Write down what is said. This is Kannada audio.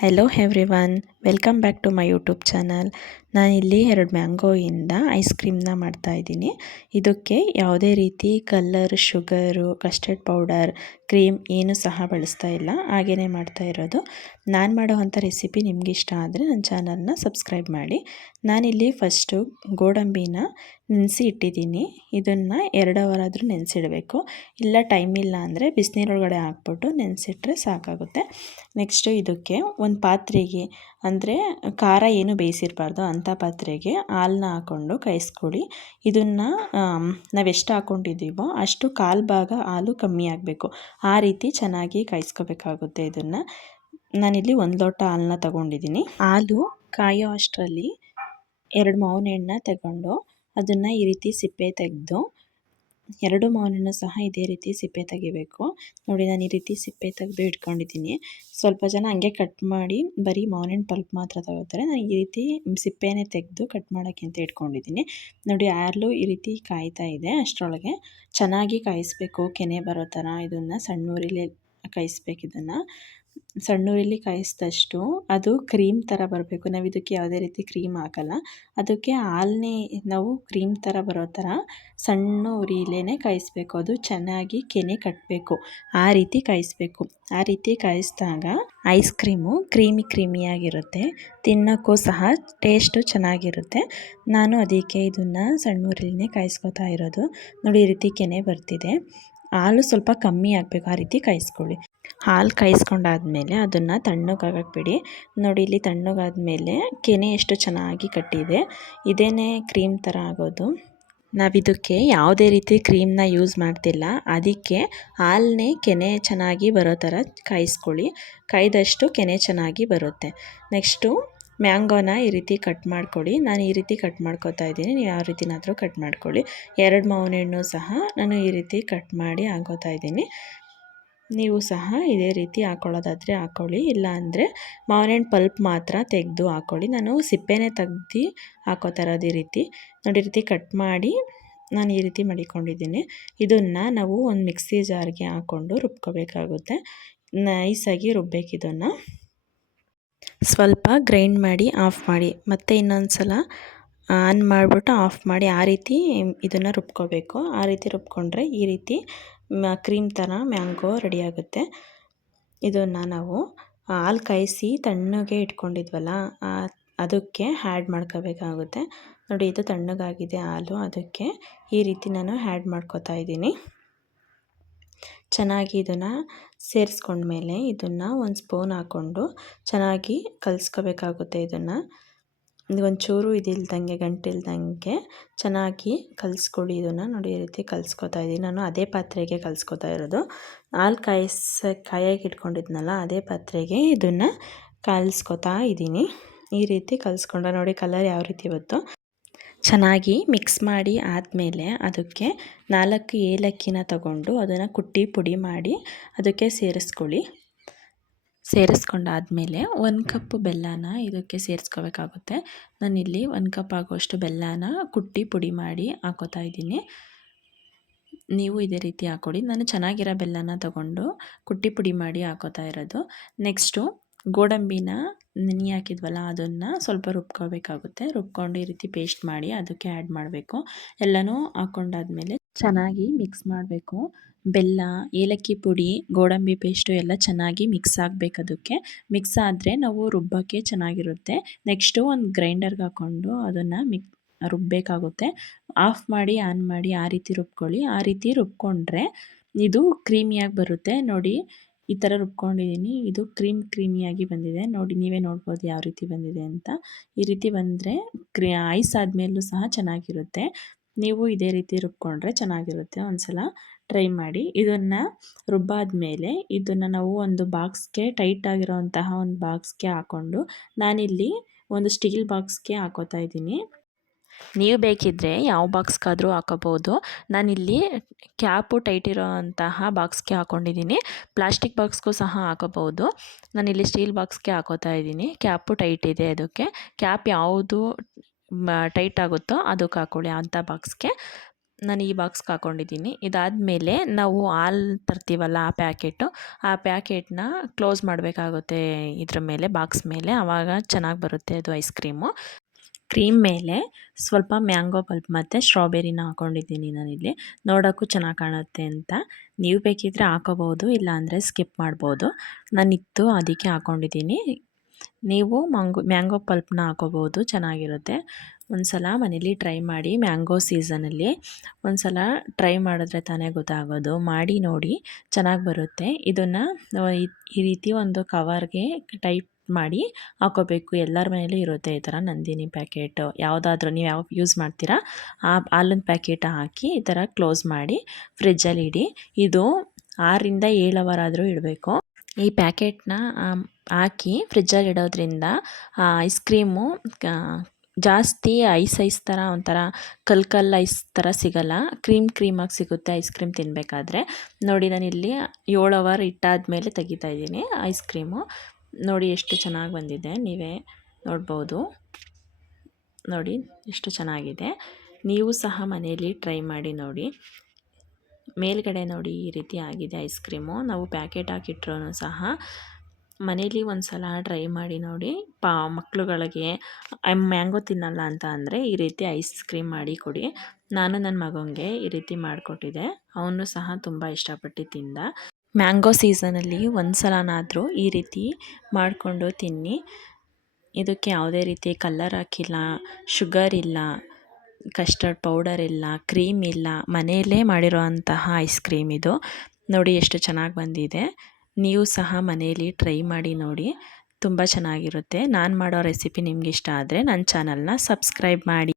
Hello everyone, welcome back to my YouTube channel. ನಾನಿಲ್ಲಿ 2 ಮ್ಯಾಂಗೋಯಿಂದ ಐಸ್ ಕ್ರೀಮ್ನ ಮಾಡ್ತಾಯಿದ್ದೀನಿ. ಇದಕ್ಕೆ ಯಾವುದೇ ರೀತಿ colour, sugar, custard powder, cream ಏನೂ ಸಹ ಬಳಸ್ತಾ ಇಲ್ಲ. ಹಾಗೆಯೇ ಮಾಡ್ತಾ ಇರೋದು. ನಾನು ಮಾಡೋವಂಥ ರೆಸಿಪಿ ನಿಮ್ಗೆ ಇಷ್ಟ ಆದರೆ ನನ್ನ ಚಾನಲ್ನ ಸಬ್ಸ್ಕ್ರೈಬ್ ಮಾಡಿ. ನಾನಿಲ್ಲಿ ಫಸ್ಟು ಗೋಡಂಬಿನ ನೆನೆಸಿ ಇಟ್ಟಿದ್ದೀನಿ. ಇದನ್ನು 2 ಅವರ್ ಆದರೂ ನೆನೆಸಿಡಬೇಕು. ಇಲ್ಲ ಟೈಮ್ ಇಲ್ಲ ಅಂದರೆ ಬಿಸಿನೀರೊಳಗಡೆ ಹಾಕ್ಬಿಟ್ಟು ನೆನೆಸಿಟ್ರೆ ಸಾಕಾಗುತ್ತೆ. ನೆಕ್ಸ್ಟು ಇದಕ್ಕೆ ಒಂದು ಪಾತ್ರೆಗೆ, ಅಂದರೆ ಖಾರ ಏನು ಬೇಯಿಸಿರಬಾರ್ದು ಅಂಥ ಪಾತ್ರೆಗೆ ಹಾಲನ್ನ ಹಾಕ್ಕೊಂಡು ಕಾಯಿಸ್ಕೊಳ್ಳಿ. ಇದನ್ನು ನಾವೆಷ್ಟು ಹಾಕ್ಕೊಂಡಿದ್ದೀವೋ ಅಷ್ಟು ಕಾಲು ಭಾಗ ಹಾಲು ಕಮ್ಮಿ ಆಗಬೇಕು. ಆ ರೀತಿ ಚೆನ್ನಾಗಿ ಕಾಯಿಸ್ಕೋಬೇಕಾಗುತ್ತೆ. ಇದನ್ನು ನಾನಿಲ್ಲಿ 1 ಲೋಟ ಹಾಲನ್ನ ತಗೊಂಡಿದ್ದೀನಿ. ಹಾಲು ಕಾಯೋ ಅಷ್ಟರಲ್ಲಿ 2 ಮಾವಿನ ಹಣ್ಣನ್ನ ತಗೊಂಡು ಅದನ್ನು ಈ ರೀತಿ ಸಿಪ್ಪೆ ತೆಗೆದು 2 ಮಾವಿನ ಹಣ್ಣು ಸಹ ಇದೇ ರೀತಿ ಸಿಪ್ಪೆ ತೆಗಿಬೇಕು. ನೋಡಿ, ನಾನು ಈ ರೀತಿ ಸಿಪ್ಪೆ ತೆಗೆದು ಇಟ್ಕೊಂಡಿದ್ದೀನಿ. ಸ್ವಲ್ಪ ಜನ ಹಂಗೆ ಕಟ್ ಮಾಡಿ ಬರೀ ಮಾವಿನ ಹಣ್ಣು ಪಲ್ಪ್ ಮಾತ್ರ ತಗೋತಾರೆ. ನಾನು ಈ ರೀತಿ ಸಿಪ್ಪೆನೇ ತೆಗೆದು ಕಟ್ ಮಾಡೋಕ್ಕೆ ಅಂತ ಇಟ್ಕೊಂಡಿದ್ದೀನಿ. ನೋಡಿ, ಹಾಲು ಈ ರೀತಿ ಕಾಯ್ತಾ ಇದೆ. ಅಷ್ಟರೊಳಗೆ ಚೆನ್ನಾಗಿ ಕಾಯಿಸ್ಬೇಕು, ಕೆನೆ ಬರೋ ಥರ. ಇದನ್ನು ಸಣ್ಣ ಉರಿಲಿ ಕಾಯಿಸ್ಬೇಕು. ಇದನ್ನು ಸಣ್ಣ ಉರಿಲಿ ಕಾಯಿಸಿದಷ್ಟು ಅದು ಕ್ರೀಮ್ ಥರ ಬರಬೇಕು. ನಾವು ಇದಕ್ಕೆ ಯಾವುದೇ ರೀತಿ ಕ್ರೀಮ್ ಹಾಕಲ್ಲ. ಅದಕ್ಕೆ ಹಾಲನ್ನೇ ನಾವು ಕ್ರೀಮ್ ಥರ ಬರೋ ಥರ ಸಣ್ಣ ಉರಿಲೇ ಕಾಯಿಸ್ಬೇಕು. ಅದು ಚೆನ್ನಾಗಿ ಕೆನೆ ಕಟ್ಟಬೇಕು. ಆ ರೀತಿ ಕಾಯಿಸ್ಬೇಕು. ಆ ರೀತಿ ಕಾಯಿಸಿದಾಗ ಐಸ್ ಕ್ರೀಮು ಕ್ರೀಮಿಯಾಗಿರುತ್ತೆ. ತಿನ್ನೋಕ್ಕೂ ಸಹ ಟೇಸ್ಟು ಚೆನ್ನಾಗಿರುತ್ತೆ. ನಾನು ಅದಕ್ಕೆ ಇದನ್ನು ಸಣ್ಣ ಉರಿಲೇ ಕಾಯಿಸ್ಕೊತಾ ಇರೋದು. ನೋಡಿ, ಈ ರೀತಿ ಕೆನೆ ಬರ್ತಿದೆ. ಹಾಲು ಸ್ವಲ್ಪ ಕಮ್ಮಿ ಆಗಬೇಕು. ಆ ರೀತಿ ಕಾಯಿಸ್ಕೊಳ್ಳಿ. ಹಾಲು ಕಾಯಿಸ್ಕೊಂಡಾದ್ಮೇಲೆ ಅದನ್ನು ತಣ್ಣಗಾಗಕ್ಕೆ ಬಿಡಿ. ನೋಡಿ, ಇಲ್ಲಿ ತಣ್ಣಗಾದ್ಮೇಲೆ ಕೆನೆ ಎಷ್ಟು ಚೆನ್ನಾಗಿ ಕಟ್ಟಿದೆ. ಇದೇನೇ ಕ್ರೀಮ್ ಥರ ಆಗೋದು. ನಾವಿದಕ್ಕೆ ಯಾವುದೇ ರೀತಿ ಕ್ರೀಮ್ನ ಯೂಸ್ ಮಾಡ್ತಿಲ್ಲ. ಅದಕ್ಕೆ ಹಾಲನ್ನೇ ಕೆನೆ ಚೆನ್ನಾಗಿ ಬರೋ ಥರ ಕಾಯಿಸ್ಕೊಳ್ಳಿ. ಕಾಯ್ದಷ್ಟು ಕೆನೆ ಚೆನ್ನಾಗಿ ಬರುತ್ತೆ. ನೆಕ್ಸ್ಟು ಮ್ಯಾಂಗೋನ ಈ ರೀತಿ ಕಟ್ ಮಾಡ್ಕೊಳ್ಳಿ. ನಾನು ಈ ರೀತಿ ಕಟ್ ಮಾಡ್ಕೊತಾ ಇದ್ದೀನಿ. ನೀವು ಯಾವ ರೀತಿನಾದರೂ ಕಟ್ ಮಾಡ್ಕೊಳ್ಳಿ. 2 ಮಾವಿನ ಹಣ್ಣು ಸಹ ನಾನು ಈ ರೀತಿ ಕಟ್ ಮಾಡಿ ಹಾಕೋತಾ ಇದ್ದೀನಿ. ನೀವು ಸಹ ಇದೇ ರೀತಿ ಹಾಕ್ಕೊಳ್ಳೋದಾದರೆ ಹಾಕ್ಕೊಳ್ಳಿ. ಇಲ್ಲ ಅಂದರೆ ಮಾವಿನ ಹಣ್ಣು ಪಲ್ಪ್ ಮಾತ್ರ ತೆಗೆದು ಹಾಕ್ಕೊಳ್ಳಿ. ನಾನು ಸಿಪ್ಪೆನೇ ತೆಗ್ದು ಹಾಕೋತಾ ಇರೋದು. ಈ ರೀತಿ ನೋಡಿ, ಈ ರೀತಿ ಕಟ್ ಮಾಡಿ ನಾನು ಈ ರೀತಿ ಮಡಿಕೊಂಡಿದ್ದೀನಿ. ಇದನ್ನು ನಾವು ಒಂದು ಮಿಕ್ಸಿ ಜಾರ್ಗೆ ಹಾಕ್ಕೊಂಡು ರುಬ್ಕೋಬೇಕಾಗುತ್ತೆ. ನೈಸಾಗಿ ರುಬ್ಬೇಕು. ಇದನ್ನು ಸ್ವಲ್ಪ ಗ್ರೈಂಡ್ ಮಾಡಿ ಆಫ್ ಮಾಡಿ, ಮತ್ತೆ ಇನ್ನೊಂದು ಸಲ ಆನ್ ಮಾಡಿಬಿಟ್ಟು ಆಫ್ ಮಾಡಿ. ಆ ರೀತಿ ಇದನ್ನು ರುಬ್ಕೋಬೇಕು. ಆ ರೀತಿ ರುಬ್ಕೊಂಡ್ರೆ ಈ ರೀತಿ ಕ್ರೀಮ್ ಥರ ಮ್ಯಾಂಗೋ ರೆಡಿಯಾಗುತ್ತೆ. ಇದನ್ನು ನಾವು ಹಾಲು ಕಾಯಿಸಿ ತಣ್ಣಗೆ ಇಟ್ಕೊಂಡಿದ್ವಲ್ಲ, ಅದಕ್ಕೆ ಆ್ಯಡ್ ಮಾಡ್ಕೋಬೇಕಾಗುತ್ತೆ. ನೋಡಿ, ಇದು ತಣ್ಣಗಾಗಿದೆ ಹಾಲು. ಅದಕ್ಕೆ ಈ ರೀತಿ ನಾನು ಆ್ಯಡ್ ಮಾಡ್ಕೋತಾ ಇದ್ದೀನಿ. ಚೆನ್ನಾಗಿ ಇದನ್ನು ಸೇರಿಸ್ಕೊಂಡ್ಮೇಲೆ ಇದನ್ನು ಒಂದು ಸ್ಪೂನ್ ಹಾಕ್ಕೊಂಡು ಚೆನ್ನಾಗಿ ಕಲಿಸ್ಕೋಬೇಕಾಗುತ್ತೆ. ಇದನ್ನು ಒಂಚೂರು ಇದಿಲ್ದಂಗೆ, ಗಂಟಿಲ್ದಂಗೆ ಚೆನ್ನಾಗಿ ಕಲಿಸ್ಕೊಳ್ಳಿ. ಇದನ್ನು ನೋಡಿ, ಈ ರೀತಿ ಕಲಿಸ್ಕೊತಾ ಇದ್ದೀನಿ. ನಾನು ಅದೇ ಪಾತ್ರೆಗೆ ಕಲಿಸ್ಕೊತಾ ಇರೋದು. ಹಾಲು ಕಾಯಾಗಿ ಇಟ್ಕೊಂಡಿದ್ನಲ್ಲ, ಅದೇ ಪಾತ್ರೆಗೆ ಇದನ್ನು ಕಲಿಸ್ಕೊತಾ ಇದ್ದೀನಿ. ಈ ರೀತಿ ಕಲಿಸ್ಕೊಂಡ್ರೆ ನೋಡಿ, ಕಲರ್ ಯಾವ ರೀತಿ ಬಂತು. ಚೆನ್ನಾಗಿ ಮಿಕ್ಸ್ ಮಾಡಿ ಆದಮೇಲೆ ಅದಕ್ಕೆ 4 ಏಲಕ್ಕಿನ ತಗೊಂಡು ಅದನ್ನು ಕುಟ್ಟಿ ಪುಡಿ ಮಾಡಿ ಅದಕ್ಕೆ ಸೇರಿಸ್ಕೊಳ್ಳಿ. ಸೇರಿಸ್ಕೊಂಡಾದಮೇಲೆ 1 ಕಪ್ ಬೆಲ್ಲನ ಇದಕ್ಕೆ ಸೇರಿಸ್ಕೋಬೇಕಾಗುತ್ತೆ. ನಾನಿಲ್ಲಿ 1 ಕಪ್ ಆಗುವಷ್ಟು ಬೆಲ್ಲನ ಕುಟ್ಟಿ ಪುಡಿ ಮಾಡಿ ಹಾಕೋತಾ ಇದ್ದೀನಿ. ನೀವು ಇದೇ ರೀತಿ ಹಾಕ್ಕೊಳ್ಳಿ. ನಾನು ಚೆನ್ನಾಗಿರೋ ಬೆಲ್ಲನ ತಗೊಂಡು ಕುಟ್ಟಿ ಪುಡಿ ಮಾಡಿ ಹಾಕೋತಾ ಇರೋದು. ನೆಕ್ಸ್ಟು ಗೋಡಂಬಿನ ನೆನೆ ಹಾಕಿದ್ವಲ್ಲ, ಅದನ್ನು ಸ್ವಲ್ಪ ರುಬ್ಕೋಬೇಕಾಗುತ್ತೆ. ರುಬ್ಕೊಂಡು ಈ ರೀತಿ ಪೇಸ್ಟ್ ಮಾಡಿ ಅದಕ್ಕೆ ಆ್ಯಡ್ ಮಾಡಬೇಕು. ಎಲ್ಲನೂ ಹಾಕ್ಕೊಂಡಾದ್ಮೇಲೆ ಚೆನ್ನಾಗಿ ಮಿಕ್ಸ್ ಮಾಡಬೇಕು. ಬೆಲ್ಲ, ಏಲಕ್ಕಿ ಪುಡಿ, ಗೋಡಂಬಿ ಪೇಸ್ಟು ಎಲ್ಲ ಚೆನ್ನಾಗಿ ಮಿಕ್ಸ್ ಆಗಬೇಕು. ಅದಕ್ಕೆ ಮಿಕ್ಸ್ ಆದರೆ ನಾವು ರುಬ್ಬಕ್ಕೆ ಚೆನ್ನಾಗಿರುತ್ತೆ. ನೆಕ್ಸ್ಟು ಒಂದು ಗ್ರೈಂಡರ್ಗೆ ಹಾಕ್ಕೊಂಡು ಅದನ್ನು ರುಬ್ಬಬೇಕಾಗುತ್ತೆ. ಆಫ್ ಮಾಡಿ ಆನ್ ಮಾಡಿ ಆ ರೀತಿ ರುಬ್ಕೊಳ್ಳಿ. ಆ ರೀತಿ ರುಬ್ಕೊಂಡ್ರೆ ಇದು ಕ್ರೀಮಿಯಾಗಿ ಬರುತ್ತೆ. ನೋಡಿ, ಈ ಥರ ರುಬ್ಕೊಂಡಿದ್ದೀನಿ. ಇದು ಕ್ರೀಮಿಯಾಗಿ ಬಂದಿದೆ. ನೋಡಿ, ನೀವೇ ನೋಡ್ಬೋದು ಯಾವ ರೀತಿ ಬಂದಿದೆ ಅಂತ. ಈ ರೀತಿ ಬಂದರೆ ಐಸ್ ಆದಮೇಲೂ ಸಹ ಚೆನ್ನಾಗಿರುತ್ತೆ. ನೀವು ಇದೇ ರೀತಿ ರುಬ್ಕೊಂಡ್ರೆ ಚೆನ್ನಾಗಿರುತ್ತೆ. ಒಂದ್ಸಲ ಟ್ರೈ ಮಾಡಿ. ಇದನ್ನು ರುಬ್ಬಾದ್ಮೇಲೆ ಇದನ್ನು ನಾವು ಒಂದು ಬಾಕ್ಸ್ಗೆ, ಟೈಟ್ ಆಗಿರೋವಂತಹ ಒಂದು ಬಾಕ್ಸ್ಗೆ ಹಾಕ್ಕೊಂಡು, ನಾನಿಲ್ಲಿ ಒಂದು ಸ್ಟೀಲ್ ಬಾಕ್ಸ್ಗೆ ಹಾಕೋತಾ ಇದ್ದೀನಿ. ನೀವು ಬೇಕಿದ್ದರೆ ಯಾವ ಬಾಕ್ಸ್ಗಾದರೂ ಹಾಕೋಬೋದು. ನಾನಿಲ್ಲಿ ಕ್ಯಾಪು ಟೈಟ್ ಇರೋವಂತಹ ಬಾಕ್ಸ್ಗೆ ಹಾಕ್ಕೊಂಡಿದ್ದೀನಿ. ಪ್ಲಾಸ್ಟಿಕ್ ಬಾಕ್ಸ್ಗೂ ಸಹ ಹಾಕೋಬೋದು. ನಾನಿಲ್ಲಿ ಸ್ಟೀಲ್ ಬಾಕ್ಸ್ಗೆ ಹಾಕೋತಾ ಇದ್ದೀನಿ. ಕ್ಯಾಪು ಟೈಟ್ ಇದೆ. ಅದಕ್ಕೆ ಕ್ಯಾಪ್ ಯಾವುದು ಟೈಟ್ ಆಗುತ್ತೋ ಅದಕ್ಕೆ ಹಾಕ್ಕೊಳ್ಳಿ, ಅಂಥ ಬಾಕ್ಸ್ಗೆ. ನಾನು ಈ ಬಾಕ್ಸ್ಗೆ ಹಾಕ್ಕೊಂಡಿದ್ದೀನಿ. ಇದಾದಮೇಲೆ ನಾವು ಹಾಲು ತರ್ತೀವಲ್ಲ ಆ ಪ್ಯಾಕೆಟ್ನ ಕ್ಲೋಸ್ ಮಾಡಬೇಕಾಗುತ್ತೆ ಇದ್ರ ಮೇಲೆ, ಬಾಕ್ಸ್ ಮೇಲೆ. ಆವಾಗ ಚೆನ್ನಾಗಿ ಬರುತ್ತೆ ಅದು ಐಸ್ ಕ್ರೀಮು. ಕ್ರೀಮ್ ಮೇಲೆ ಸ್ವಲ್ಪ ಮ್ಯಾಂಗೋ ಪಲ್ಪ್ ಮತ್ತು ಸ್ಟ್ರಾಬೆರಿನ ಹಾಕ್ಕೊಂಡಿದ್ದೀನಿ ನಾನಿಲ್ಲಿ, ನೋಡೋಕ್ಕೂ ಚೆನ್ನಾಗಿ ಕಾಣುತ್ತೆ ಅಂತ. ನೀವು ಬೇಕಿದ್ದರೆ ಹಾಕೋಬೋದು, ಇಲ್ಲಾಂದರೆ ಸ್ಕಿಪ್ ಮಾಡ್ಬೋದು. ನಾನಿತ್ತು ಅದಕ್ಕೆ ಹಾಕ್ಕೊಂಡಿದ್ದೀನಿ. ನೀವು ಮ್ಯಾಂಗೋ ಪಲ್ಪ್ನ ಹಾಕೋಬೋದು, ಚೆನ್ನಾಗಿರುತ್ತೆ. ಒಂದು ಸಲ ಮನೇಲಿ ಟ್ರೈ ಮಾಡಿ. ಮ್ಯಾಂಗೋ ಸೀಸನಲ್ಲಿ ಒಂದು ಸಲ ಟ್ರೈ ಮಾಡಿದ್ರೆ ತಾನೇ ಗೊತ್ತಾಗೋದು. ಮಾಡಿ ನೋಡಿ, ಚೆನ್ನಾಗಿ ಬರುತ್ತೆ. ಇದನ್ನು ಈ ರೀತಿ ಒಂದು ಕವರ್ಗೆ ಟೈಪ್ ಮಾಡಿ ಹಾಕೋಬೇಕು. ಎಲ್ಲರ ಮನೇಲೂ ಇರುತ್ತೆ ಈ ಥರ ನಂದಿನಿ ಪ್ಯಾಕೆಟ್. ಯಾವುದಾದ್ರೂ ನೀವು ಯಾವ ಯೂಸ್ ಮಾಡ್ತೀರಾ ಆ ಹಾಲಿನ ಪ್ಯಾಕೆಟ್ ಹಾಕಿ ಈ ಥರ ಕ್ಲೋಸ್ ಮಾಡಿ ಫ್ರಿಜ್ಜಲ್ಲಿ ಇಡಿ. ಇದು 6ರಿಂದ 7 ಅವರ್ ಆದರೂ ಇಡಬೇಕು. ಈ ಪ್ಯಾಕೆಟ್ನ ಹಾಕಿ ಫ್ರಿಜ್ಜಲ್ಲಿ ಇಡೋದ್ರಿಂದ ಐಸ್ ಕ್ರೀಮು ಜಾಸ್ತಿ ಐಸ್ ಥರ ಒಂಥರ ಕಲ್ ಐಸ್ ಥರ ಸಿಗಲ್ಲ, ಕ್ರೀಮಾಗಿ ಸಿಗುತ್ತೆ ಐಸ್ ಕ್ರೀಮ್ ತಿನ್ನಬೇಕಾದ್ರೆ. ನೋಡಿ, ನಾನಿಲ್ಲಿ 7 ಅವರ್ ಇಟ್ಟಾದಮೇಲೆ ತೆಗಿತಾ ಇದ್ದೀನಿ ಐಸ್ ಕ್ರೀಮು. ನೋಡಿ ಎಷ್ಟು ಚೆನ್ನಾಗಿ ಬಂದಿದೆ, ನೀವೇ ನೋಡ್ಬೋದು. ನೋಡಿ ಎಷ್ಟು ಚೆನ್ನಾಗಿದೆ. ನೀವು ಸಹ ಮನೆಯಲ್ಲಿ ಟ್ರೈ ಮಾಡಿ ನೋಡಿ. ಮೇಲ್ಗಡೆ ನೋಡಿ ಈ ರೀತಿ ಆಗಿದೆ ಐಸ್ ಕ್ರೀಮು. ನಾವು ಪ್ಯಾಕೆಟ್ ಹಾಕಿಟ್ರೂ ಸಹ ಮನೇಲಿ ಒಂದು ಸಲ ಟ್ರೈ ಮಾಡಿ ನೋಡಿ. ಮಕ್ಕಳುಗಳಿಗೆ ಮ್ಯಾಂಗೋ ತಿನ್ನಲ್ಲ ಅಂತ ಅಂದರೆ ಈ ರೀತಿ ಐಸ್ ಕ್ರೀಮ್ ಮಾಡಿ ಕೊಡಿ. ನಾನು ನನ್ನ ಮಗನಿಗೆ ಈ ರೀತಿ ಮಾಡಿಕೊಟ್ಟಿದ್ದೆ, ಅವನು ಸಹ ತುಂಬ ಇಷ್ಟಪಟ್ಟು ತಿಂದ. ಮ್ಯಾಂಗೋ ಸೀಸನಲ್ಲಿ ಒಂದು ಸಲನಾದರೂ ಈ ರೀತಿ ಮಾಡಿಕೊಂಡು ತಿನ್ನಿ. ಇದಕ್ಕೆ ಯಾವುದೇ ರೀತಿ ಕಲ್ಲರ್ ಹಾಕಿಲ್ಲ, ಶುಗರ್ ಇಲ್ಲ, ಕಸ್ಟರ್ಡ್ ಪೌಡರ್ ಇಲ್ಲ, ಕ್ರೀಮ್ ಇಲ್ಲ, ಮನೆಯಲ್ಲೇ ಮಾಡಿರೋವಂತಹ ಐಸ್ ಕ್ರೀಮ್ ಇದು. ನೋಡಿ ಎಷ್ಟು ಚೆನ್ನಾಗಿ ಬಂದಿದೆ. ನೀವು ಸಹ ಮನೆಯಲ್ಲಿ ಟ್ರೈ ಮಾಡಿ ನೋಡಿ, ತುಂಬ ಚೆನ್ನಾಗಿರುತ್ತೆ. ನಾನು ಮಾಡೋ ರೆಸಿಪಿ ನಿಮ್ಗೆ ಇಷ್ಟ ಆದರೆ ನನ್ನ ಚಾನಲ್ನ ಸಬ್ಸ್ಕ್ರೈಬ್ ಮಾಡಿ.